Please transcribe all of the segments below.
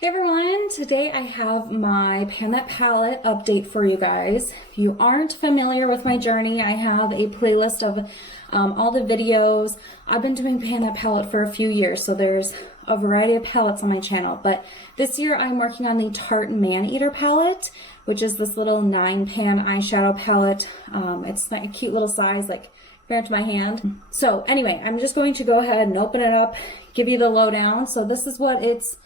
Hey everyone, today I have my Pan That Palette update for you guys. If you aren't familiar with my journey, I have a playlist of all the videos. I've been doing Pan That Palette for a few years, so there's a variety of palettes on my channel. But this year I'm working on the Tarte Man-Eater palette, which is this little 9-pan eyeshadow palette. It's a cute little size, like compared to my hand. So anyway, I'm just going to go ahead and open it up, give you the lowdown. So this is what it's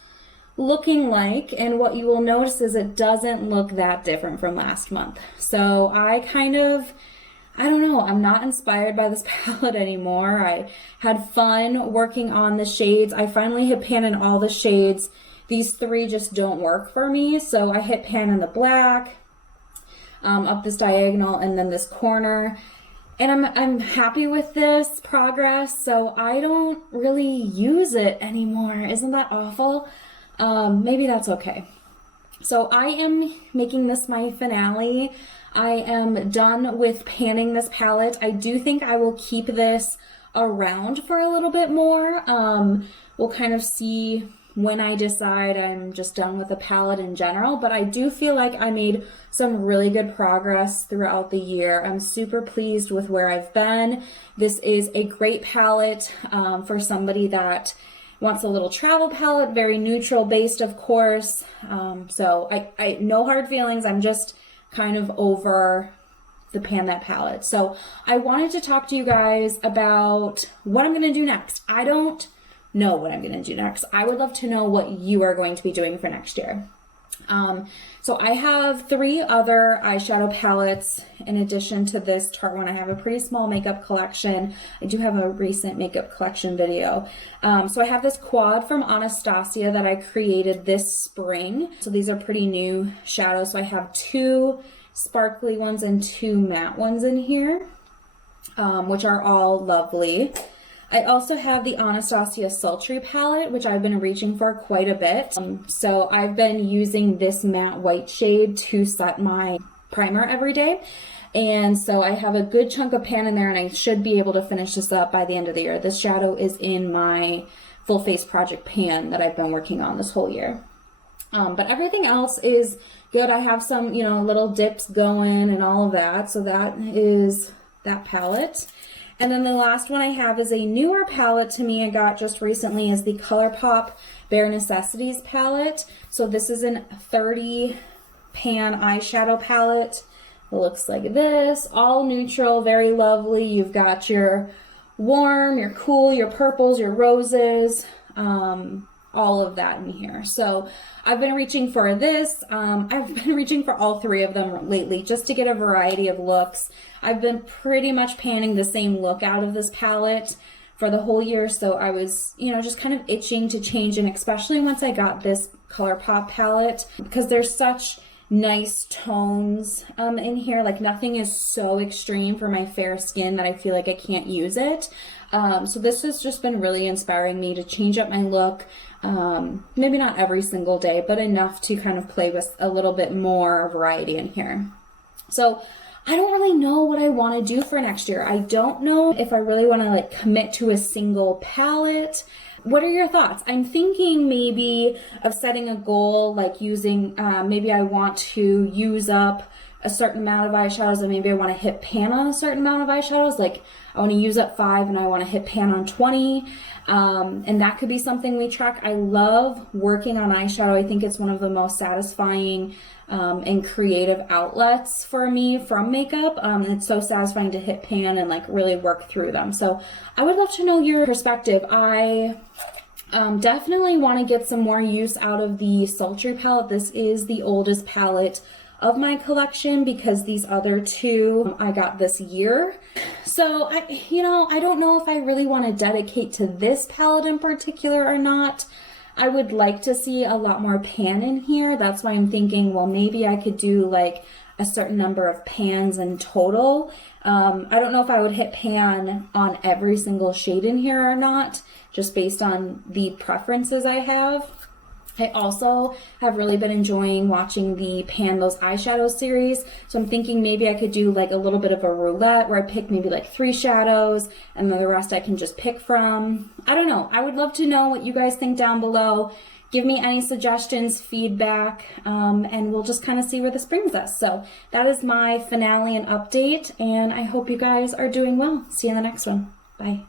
looking like, and what you will notice is it doesn't look that different from last month. So I don't know, I'm not inspired by this palette anymore. I had fun working on the shades. I finally hit pan in all the shades. These three just don't work for me, so I hit pan in the black, up this diagonal, and then this corner. And I'm happy with this progress, so I don't really use it anymore. Isn't that awful? Maybe that's okay. So I am making this my finale. I am done with panning this palette. I do think I will keep this around for a little bit more. We'll kind of see when I decide I'm just done with the palette in general, but I do feel like I made some really good progress throughout the year. I'm super pleased with where I've been. This is a great palette for somebody that wants a little travel palette, very neutral based, of course. So I no hard feelings. I'm just kind of over the Pan That palette. So I wanted to talk to you guys about what I'm going to do next. I don't know what I'm going to do next. I would love to know what you are going to be doing for next year. So I have 3 other eyeshadow palettes in addition to this Tarte one. I have a pretty small makeup collection. I do have a recent makeup collection video. So I have this quad from Anastasia that I created this spring. So these are pretty new shadows. So I have 2 sparkly ones and 2 matte ones in here, which are all lovely. I also have the Anastasia Sultry palette, which I've been reaching for quite a bit. So I've been using this matte white shade to set my primer every day. And so I have a good chunk of pan in there, and I should be able to finish this up by the end of the year. This shadow is in my full face project pan that I've been working on this whole year. But everything else is good. I have some, little dips going and all of that. So that is that palette. And then the last one I have is a newer palette to me I got just recently, is the ColourPop Bare Necessities palette. So this is a 30-pan eyeshadow palette. It looks like this, all neutral, very lovely. You've got your warm, your cool, your purples, your roses, all of that in here. So I've been reaching for this. I've been reaching for all 3 of them lately just to get a variety of looks. I've been pretty much panning the same look out of this palette for the whole year, so I was, just kind of itching to change, and especially once I got this ColourPop palette, because there's such nice tones in here. Like, nothing is so extreme for my fair skin that I feel like I can't use it. So this has just been really inspiring me to change up my look. Maybe not every single day, but enough to kind of play with a little bit more variety in here. So I don't really know what I want to do for next year. I don't know if I really want to commit to a single palette. What are your thoughts? I'm thinking maybe of setting a goal, like using, maybe I want to use up a certain amount of eyeshadows, and maybe I want to hit pan on a certain amount of eyeshadows. Like, I want to use up 5 and I want to hit pan on 20. And that could be something we track. I love working on eyeshadow. I think it's one of the most satisfying and creative outlets for me from makeup. It's so satisfying to hit pan and really work through them. So I would love to know your perspective. I definitely want to get some more use out of the Sultry palette. This is the oldest palette of my collection because these other 2 I got this year. So I don't know if I really want to dedicate to this palette in particular or not. I would like to see a lot more pan in here. That's why I'm thinking, well, maybe I could do a certain number of pans in total. I don't know if I would hit pan on every single shade in here or not, just based on the preferences I have. I also have really been enjoying watching the Pan Those Eyeshadows series. So I'm thinking maybe I could do a little bit of a roulette where I pick maybe 3 shadows and then the rest I can just pick from. I don't know. I would love to know what you guys think down below. give me any suggestions, feedback, and we'll just kind of see where this brings us. So that is my finale and update, and I hope you guys are doing well. See you in the next one. Bye.